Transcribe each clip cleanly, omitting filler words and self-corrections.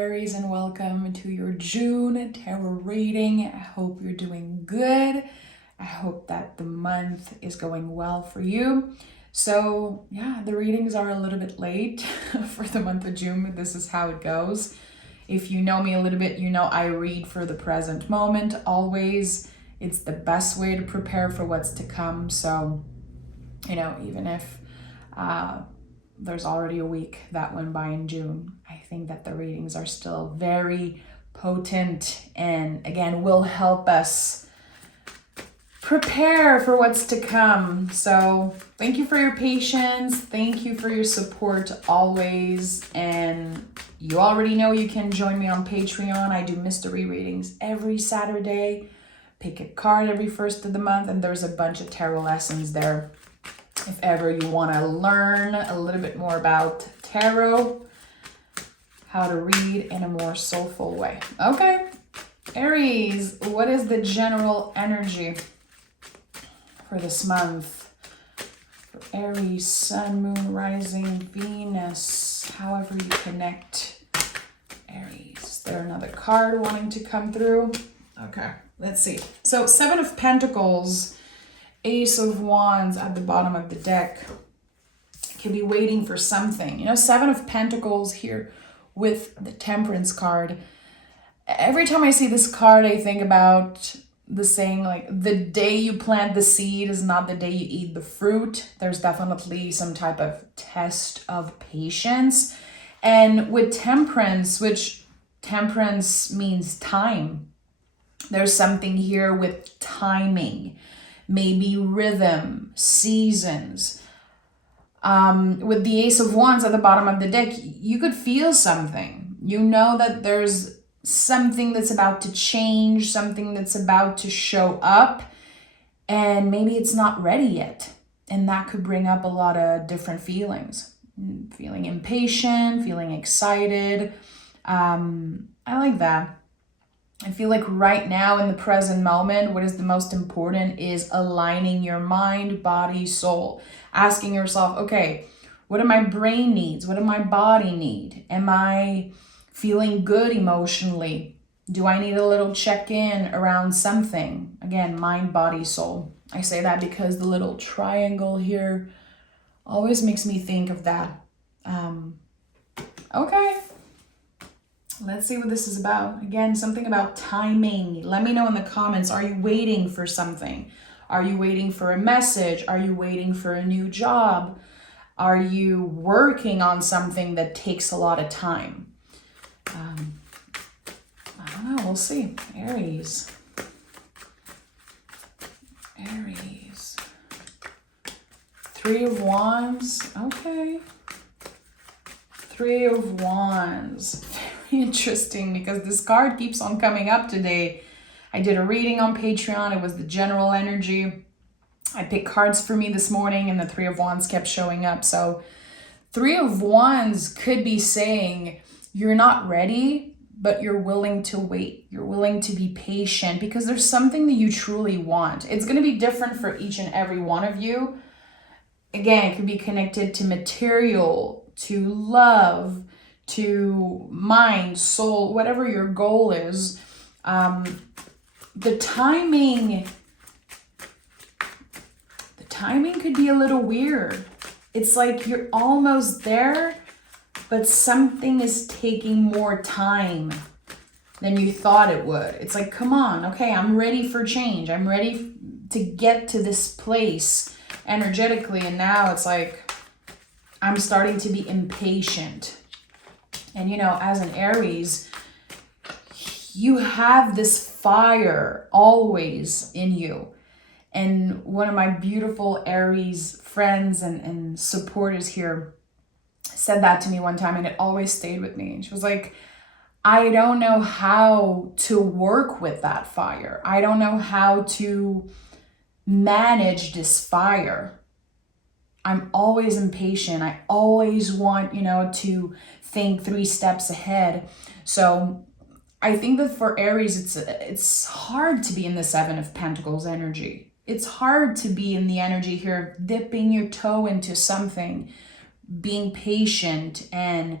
Aries, and welcome to your June tarot reading. I hope you're doing good. I hope that the month is going well for you. So yeah, the readings are a little bit late for the month of June, but this is how it goes. If you know me a little bit, you know I read for the present moment always. It's the best way to prepare for what's to come. So, even if there's already a week that went by in June, I think that the readings are still very potent and again will help us prepare for what's to come. So thank you for your patience. Thank you for your support always. And you already know you can join me on Patreon. I do mystery readings every Saturday. Pick a card every first of the month, and there's a bunch of tarot lessons there. If ever you want to learn a little bit more about tarot, how to read in a more soulful way. Okay, Aries, what is the general energy for this month? For Aries, Sun, Moon, Rising, Venus, however you connect. Aries, is there another card wanting to come through? Okay, let's see. So 7 of Pentacles, Ace of Wands at the bottom of the deck. Could be waiting for something. 7 of Pentacles here with the Temperance card. Every time I see this card, I think about the saying, like, the day you plant the seed is not the day you eat the fruit. There's definitely some type of test of patience. And with Temperance, which Temperance means time, there's something here with timing. Maybe rhythm, seasons. With the Ace of Wands at the bottom of the deck, you could feel something. You know that there's something that's about to change, something that's about to show up, and maybe it's not ready yet. And that could bring up a lot of different feelings. Feeling impatient, feeling excited. I like that. I feel like right now in the present moment, what is the most important is aligning your mind, body, soul. Asking yourself, okay, what do my brain needs? What do my body need? Am I feeling good emotionally? Do I need a little check-in around something? Again, mind, body, soul. I say that because the little triangle here always makes me think of that. Okay. Let's see what this is about. Again, something about timing. Let me know in the comments. Are you waiting for something? Are you waiting for a message? Are you waiting for a new job? Are you working on something that takes a lot of time? I don't know. We'll see. Aries. Aries. 3 of Wands. Okay. 3 of Wands. Interesting, because this card keeps on coming up today. I did a reading on Patreon. It was the general energy. I picked cards for me this morning and the 3 of Wands kept showing up. So 3 of Wands could be saying you're not ready, but you're willing to wait. You're willing to be patient because there's something that you truly want. It's going to be different for each and every one of you. Again, it could be connected to material, to love, to mind, soul, whatever your goal is. The timing could be a little weird. It's like you're almost there, but something is taking more time than you thought it would. It's like, come on, okay, I'm ready for change. I'm ready to get to this place energetically. And now it's like, I'm starting to be impatient. And as an Aries, you have this fire always in you. And one of my beautiful Aries friends and supporters here said that to me one time, and it always stayed with me. And she was like, I don't know how to work with that fire. I don't know how to manage this fire. I'm always impatient. I always want, to think 3 steps ahead. So I think that for Aries, it's hard to be in the 7 of Pentacles energy. It's hard to be in the energy here, dipping your toe into something, being patient and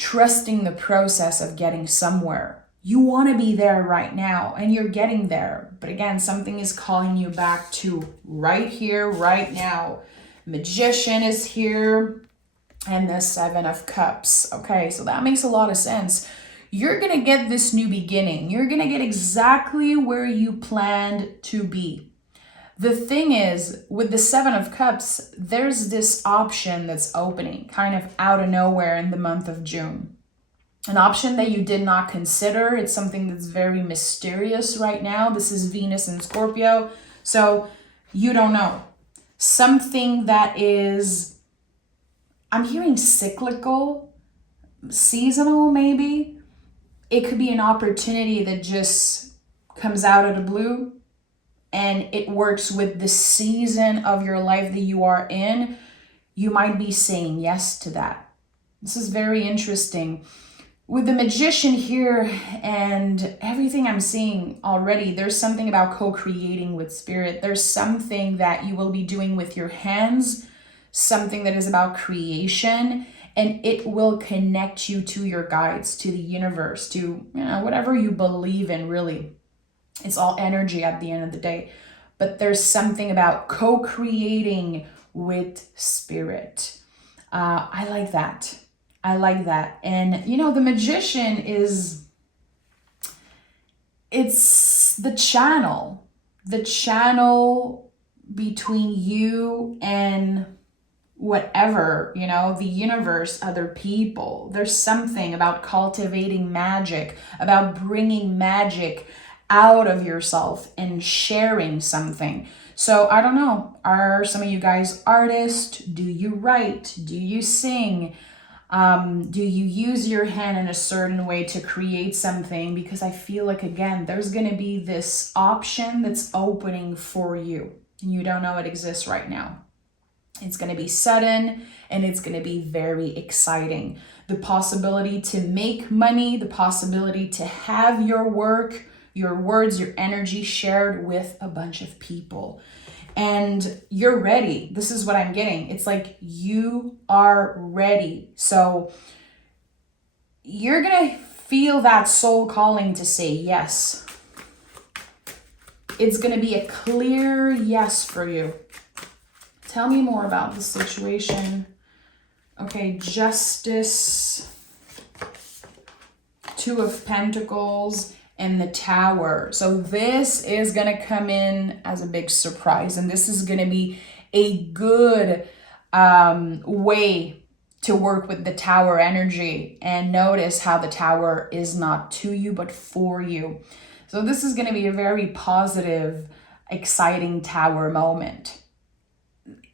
trusting the process of getting somewhere. You want to be there right now and you're getting there. But again, something is calling you back to right here, right now. Magician is here and the 7 of Cups. Okay, so that makes a lot of sense. You're going to get this new beginning. You're going to get exactly where you planned to be. The thing is, with the 7 of Cups, there's this option that's opening kind of out of nowhere in the month of June. An option that you did not consider. It's something that's very mysterious right now. This is Venus in Scorpio. So you don't know. Something that is, I'm hearing cyclical, seasonal maybe. It could be an opportunity that just comes out of the blue and it works with the season of your life that you are in. You might be saying yes to that. This is very interesting. With the Magician here and everything I'm seeing already, there's something about co-creating with spirit. There's something that you will be doing with your hands, something that is about creation, and it will connect you to your guides, to the universe, to whatever you believe in, really. It's all energy at the end of the day. But there's something about co-creating with spirit. I like that. I like that. And, the Magician it's the channel between you and whatever, the universe, other people. There's something about cultivating magic, about bringing magic out of yourself and sharing something. So I don't know, are some of you guys artists? Do you write? Do you sing? Do you use your hand in a certain way to create something? Because I feel like, again, there's going to be this option that's opening for you. And you don't know it exists right now. It's going to be sudden and it's going to be very exciting. The possibility to make money, the possibility to have your work, your words, your energy shared with a bunch of people. And you're ready. This is what I'm getting. It's like you are ready. So you're going to feel that soul calling to say yes. It's going to be a clear yes for you. Tell me more about the situation. Okay, Justice, 2 of Pentacles, and the Tower. So this is going to come in as a big surprise. And this is going to be a good way to work with the Tower energy. And notice how the Tower is not to you, but for you. So this is going to be a very positive, exciting Tower moment.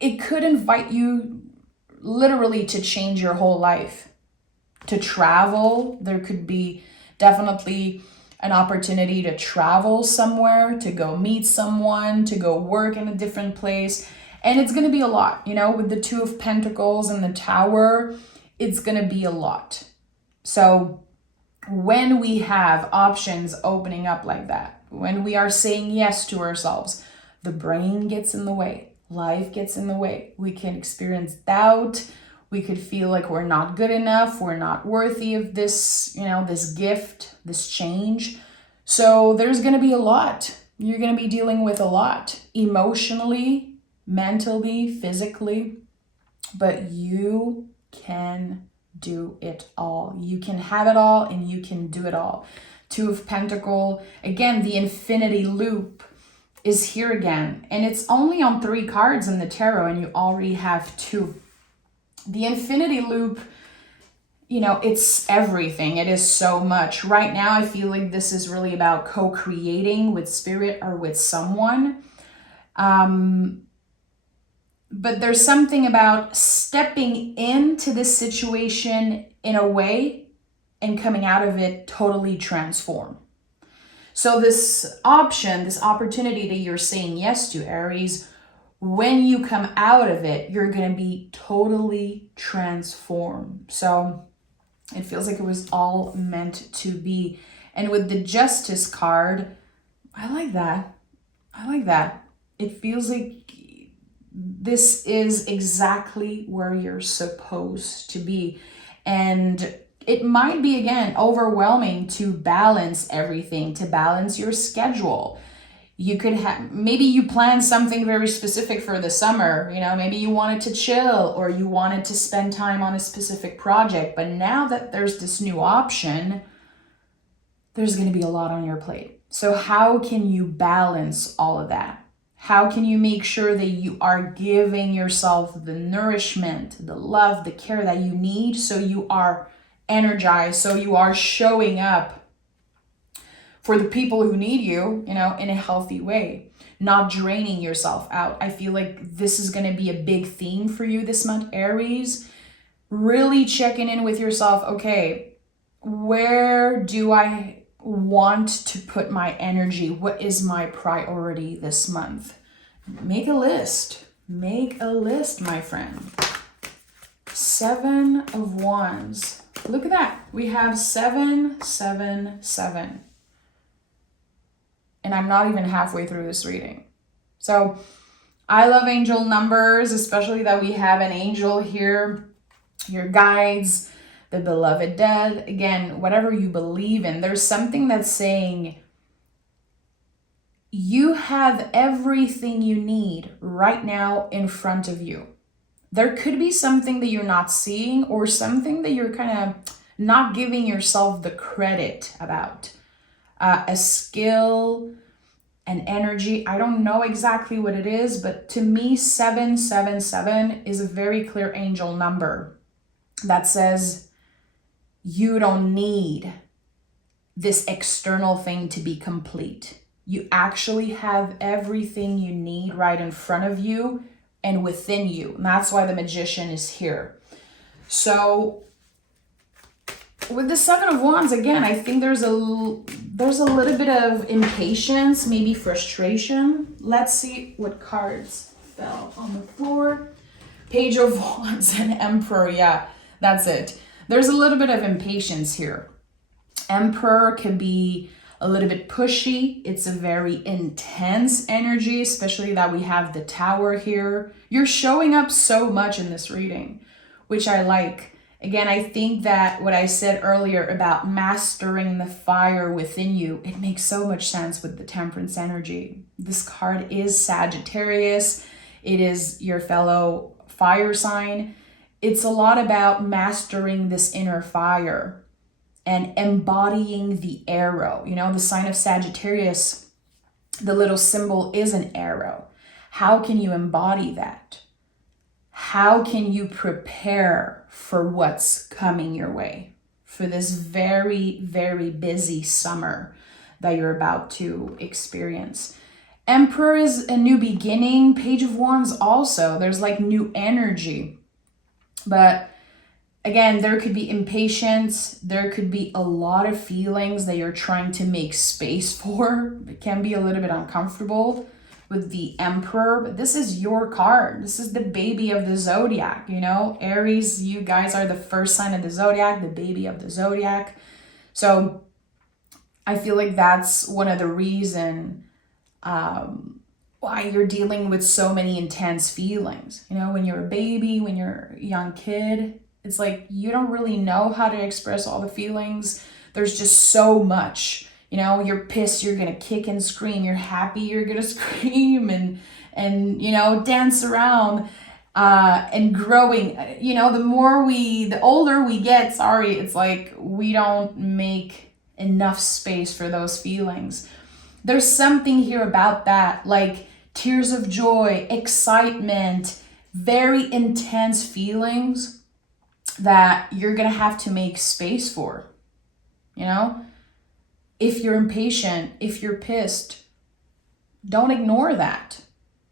It could invite you literally to change your whole life. To travel, there could be definitely an opportunity to travel somewhere, to go meet someone, to go work in a different place. And it's going to be a lot, with the 2 of Pentacles and the Tower, it's going to be a lot. So when we have options opening up like that, when we are saying yes to ourselves, the brain gets in the way, life gets in the way. We can experience doubt. We could feel like we're not good enough. We're not worthy of this, this gift, this change. So there's going to be a lot. You're going to be dealing with a lot emotionally, mentally, physically, but you can do it all. You can have it all and you can do it all. 2 of Pentacles, again, the infinity loop is here again. And it's only on 3 cards in the tarot and you already have 2. The infinity loop, it's everything. It is so much. Right now, I feel like this is really about co-creating with spirit or with someone. But there's something about stepping into this situation in a way and coming out of it totally transformed. So this option, this opportunity that you're saying yes to, Aries, when you come out of it, you're going to be totally transformed. So it feels like it was all meant to be. And with the Justice card, I like that. I like that. It feels like this is exactly where you're supposed to be. And it might be, again, overwhelming to balance everything, to balance your schedule. You could have, maybe you plan something very specific for the summer, you know, maybe you wanted to chill or you wanted to spend time on a specific project. But now that there's this new option, there's going to be a lot on your plate. So how can you balance all of that? How can you make sure that you are giving yourself the nourishment, the love, the care that you need, so you are energized, so you are showing up for the people who need you, you know, in a healthy way, not draining yourself out. I feel like this is going to be a big theme for you this month, Aries. Really checking in with yourself. Okay, where do I want to put my energy? What is my priority this month? Make a list. Make a list, my friend. 7 of Wands. Look at that. We have 7, 7, 7. And I'm not even halfway through this reading. So I love angel numbers, especially that we have an angel here, your guides, the beloved dead. Again, whatever you believe in, there's something that's saying you have everything you need right now in front of you. There could be something that you're not seeing or something that you're kind of not giving yourself the credit about. A skill, an energy. I don't know exactly what it is, but to me, 777 is a very clear angel number that says you don't need this external thing to be complete. You actually have everything you need right in front of you and within you. And that's why the Magician is here. So with the 7 of Wands, again, I think there's a little bit of impatience, maybe frustration. Let's see what cards fell on the floor. Page of Wands and Emperor. Yeah, that's it. There's a little bit of impatience here. Emperor can be a little bit pushy. It's a very intense energy, especially that we have the Tower here. You're showing up so much in this reading, which I like. Again, I think that what I said earlier about mastering the fire within you, it makes so much sense with the Temperance energy. This card is Sagittarius. It is your fellow fire sign. It's a lot about mastering this inner fire and embodying the arrow. You know, the sign of Sagittarius, the little symbol is an arrow. How can you embody that? How can you prepare for what's coming your way for this very, very busy summer that you're about to experience? Emperor is a new beginning. Page of Wands also. There's like new energy. But again, there could be impatience. There could be a lot of feelings that you're trying to make space for. It can be a little bit uncomfortable with the Emperor, but this is your card. This is the baby of the zodiac, you know? Aries, you guys are the first sign of the zodiac, the baby of the zodiac. So I feel like that's one of the reasons why you're dealing with so many intense feelings. You know, when you're a baby, when you're a young kid, it's like you don't really know how to express all the feelings. There's just so much. You know, you're pissed, you're gonna kick and scream. You're happy, you're gonna scream and you know, dance around. And growing, you know, the older we get, it's like we don't make enough space for those feelings. There's something here about that, like tears of joy, excitement, very intense feelings that you're gonna have to make space for, you know? If you're impatient, if you're pissed, don't ignore that.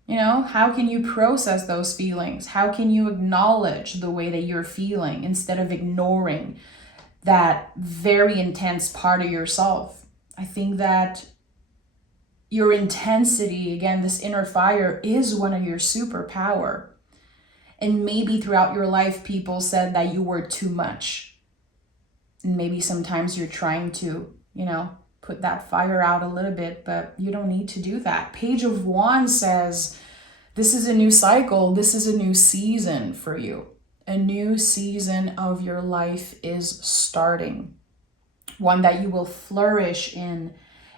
You know, how can you process those feelings? How can you acknowledge the way that you're feeling instead of ignoring that very intense part of yourself? I think that your intensity, again, this inner fire is one of your superpower. And maybe throughout your life, people said that you were too much. And maybe sometimes you're trying to, you know, put that fire out a little bit, but you don't need to do that. Page of Wands says, this is a new cycle. This is a new season for you. A new season of your life is starting, one that you will flourish in,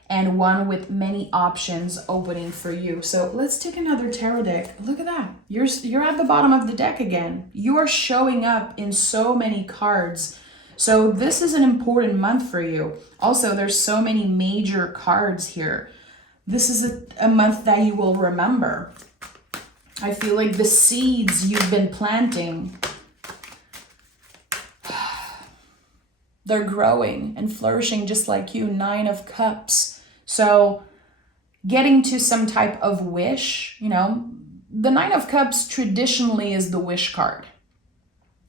and one with many options opening for you. So let's take another tarot deck. Look at that. You're at the bottom of the deck again. You are showing up in so many cards. So this is an important month for you. Also, there's so many major cards here. This is a month that you will remember. I feel like the seeds you've been planting, they're growing and flourishing just like you. 9 of Cups. So getting to some type of wish, you know, the 9 of Cups traditionally is the wish card.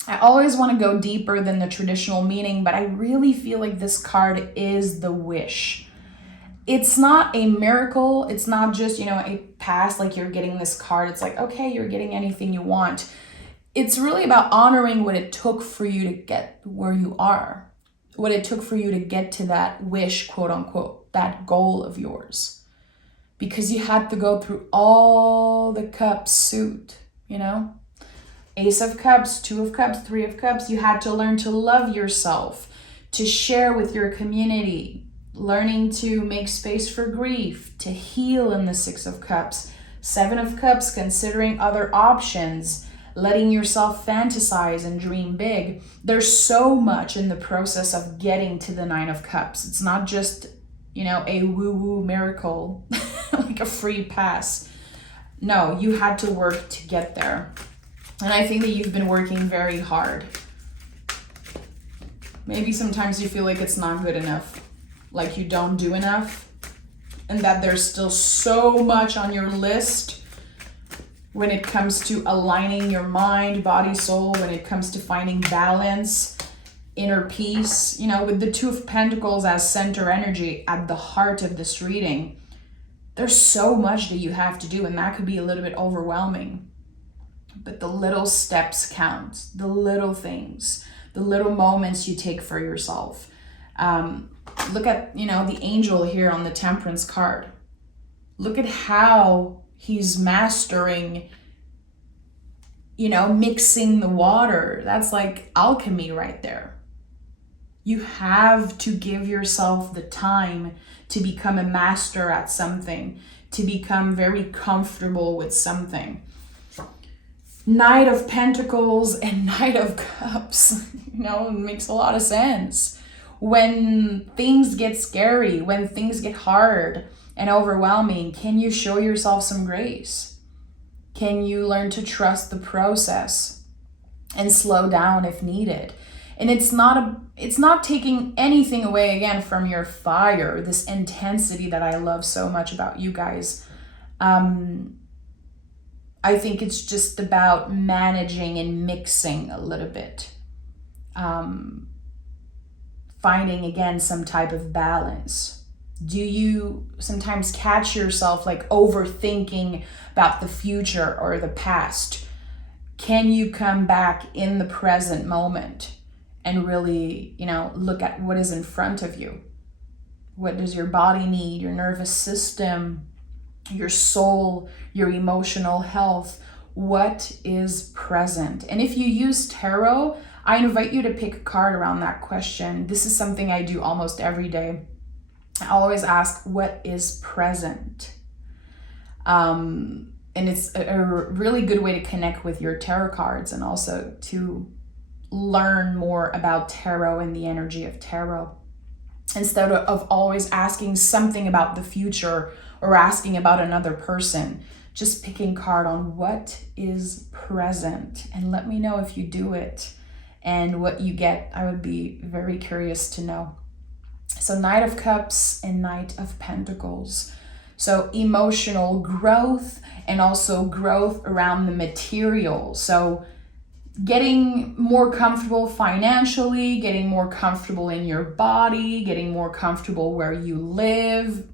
I always want to go deeper than the traditional meaning, but I really feel like this card is the wish. It's not a miracle. It's not just, you know, a pass, like you're getting this card. It's like, okay, you're getting anything you want. It's really about honoring what it took for you to get where you are, what it took for you to get to that wish, quote unquote, that goal of yours. Because you had to go through all the cups suit, you know? Ace of Cups, 2 of Cups, 3 of Cups. You had to learn to love yourself, to share with your community, learning to make space for grief, to heal in the 6 of Cups. 7 of Cups, considering other options, letting yourself fantasize and dream big. There's so much in the process of getting to the 9 of Cups. It's not just, you know, a woo-woo miracle, like a free pass. No, you had to work to get there. And I think that you've been working very hard. Maybe sometimes you feel like it's not good enough, like you don't do enough, and that there's still so much on your list when it comes to aligning your mind, body, soul, when it comes to finding balance, inner peace. You know, with the 2 of Pentacles as center energy at the heart of this reading, there's so much that you have to do, and that could be a little bit overwhelming. But the little steps count, the little things, the little moments you take for yourself. Look at, you know, the angel here on the Temperance card. Look at how he's mastering, you know, mixing the water. That's like alchemy right there. You have to give yourself the time to become a master at something, to become very comfortable with something. Knight of Pentacles and Knight of Cups, you know, it makes a lot of sense. When things get scary, when things get hard and overwhelming, can you show yourself some grace? Can you learn to trust the process and slow down if needed? And it's not taking anything away again from your fire, this intensity that I love so much about you guys. I think it's just about managing and mixing a little bit. Finding, again, some type of balance. Do you sometimes catch yourself like overthinking about the future or the past? Can you come back in the present moment and really, you know, look at what is in front of you? What does your body need, your nervous system, your soul, your emotional health? What is present? And if you use tarot, I invite you to pick a card around that question. This is something I do almost every day. I always ask, what is present? And it's a really good way to connect with your tarot cards and also to learn more about tarot and the energy of tarot. Instead of always asking something about the future or asking about another person, just picking card on what is present, and let me know if you do it and what you get. I would be very curious to know. So Knight of Cups and Knight of Pentacles. So emotional growth and also growth around the material. So getting more comfortable financially, getting more comfortable in your body, getting more comfortable where you live.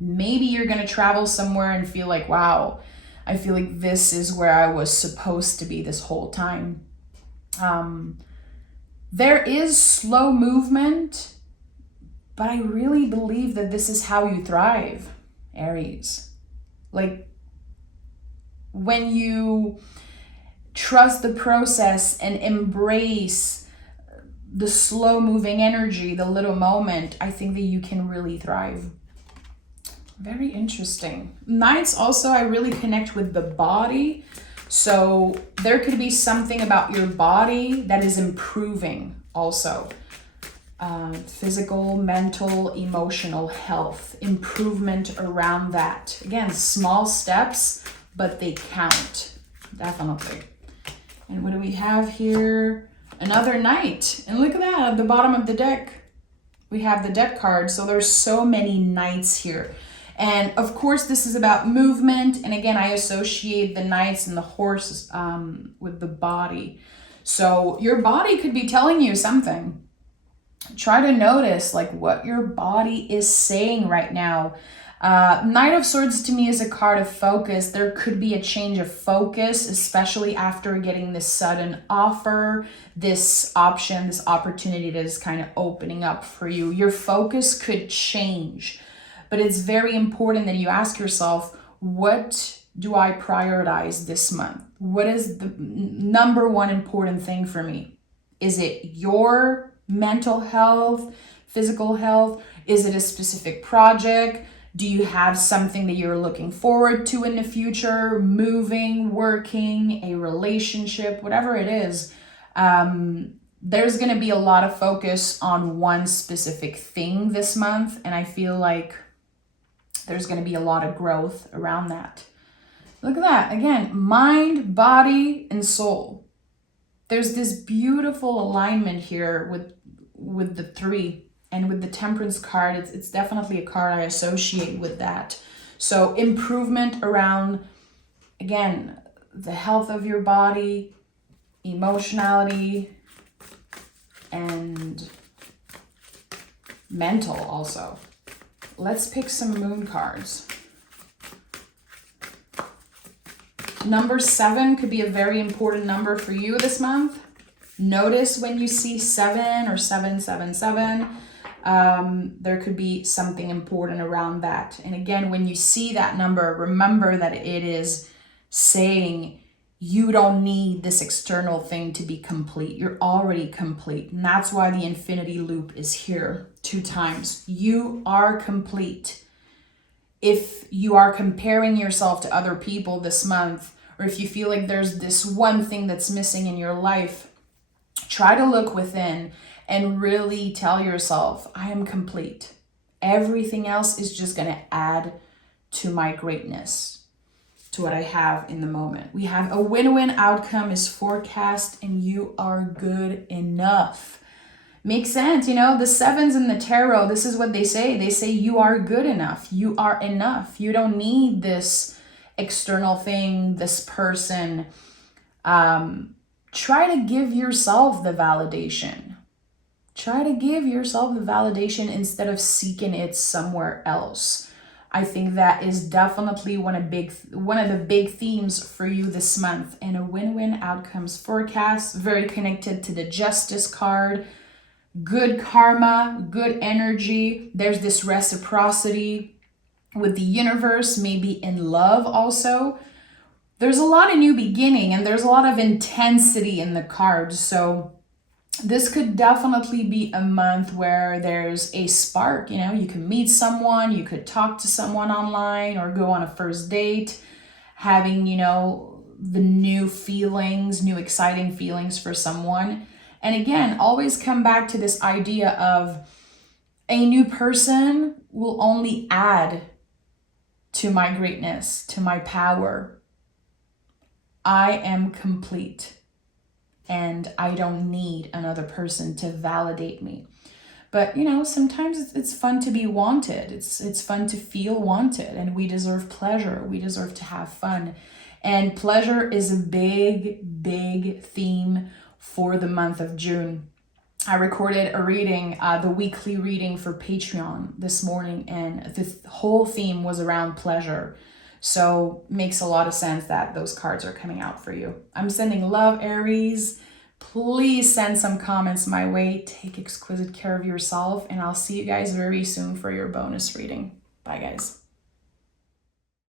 Maybe you're going to travel somewhere and feel like, wow, I feel like this is where I was supposed to be this whole time. There is slow movement, but I really believe that this is how you thrive, Aries. Like when you trust the process and embrace the slow moving energy, the little moment, I think that you can really thrive. Very interesting. Nights also, I really connect with the body. So there could be something about your body that is improving also. Physical, mental, emotional health, improvement around that. Again, small steps, but they count, definitely. And what do we have here? Another knight. And look at that, at the bottom of the deck, we have the deck card. So there's so many knights here. And of course, this is about movement. And again, I associate the knights and the horse with the body. So your body could be telling you something. Try to notice like what your body is saying right now. Knight of Swords to me is a card of focus. There could be a change of focus, especially after getting this sudden offer, this option, this opportunity that is kind of opening up for you. Your focus could change. But it's very important that you ask yourself, what do I prioritize this month? What is the number one important thing for me? Is it your mental health, physical health? Is it a specific project? Do you have something that you're looking forward to in the future? Moving, working, a relationship, whatever it is. There's going to be a lot of focus on one specific thing this month. And I feel like there's going to be a lot of growth around that. Look at that. Again, mind, body, and soul. There's this beautiful alignment here with the three. And with the Temperance card, it's definitely a card I associate with that. So improvement around, again, the health of your body, emotionality, and mental also. Let's pick some moon cards. Number 7 could be a very important number for you this month. Notice when you see 7 or 777, there could be something important around that. And again, when you see that number, remember that it is saying you don't need this external thing to be complete. You're already complete. And that's why the infinity loop is here 2 times. You are complete. If you are comparing yourself to other people this month, or if you feel like there's this one thing that's missing in your life, try to look within and really tell yourself, I am complete. Everything else is just going to add to my greatness, to what I have in the moment. We have a win-win outcome is forecast and you are good enough. Makes sense, you know, the 7s in the tarot, this is what they say. They say you are good enough. You are enough. You don't need this external thing, this person. Try to give yourself the validation. Try to give yourself the validation instead of seeking it somewhere else. I think that is definitely one of the big themes for you this month. And a win-win outcomes forecast, very connected to the Justice card. Good karma, good energy. There's this reciprocity with the universe, maybe in love also. There's a lot of new beginning and there's a lot of intensity in the cards. So this could definitely be a month where there's a spark. You know, you can meet someone, you could talk to someone online or go on a first date, having, you know, the new feelings, new exciting feelings for someone. And again, always come back to this idea of a new person will only add to my greatness, to my power. I am complete and I don't need another person to validate me. But, you know, sometimes it's fun to be wanted. It's fun to feel wanted, and we deserve pleasure. We deserve to have fun. And pleasure is a big, big theme for the month of June. I recorded a reading, the weekly reading for Patreon this morning, and the whole theme was around pleasure. So makes a lot of sense that those cards are coming out for you. I'm sending love, Aries. Please send some comments my way. Take exquisite care of yourself, and I'll see you guys very soon for your bonus reading. Bye, guys.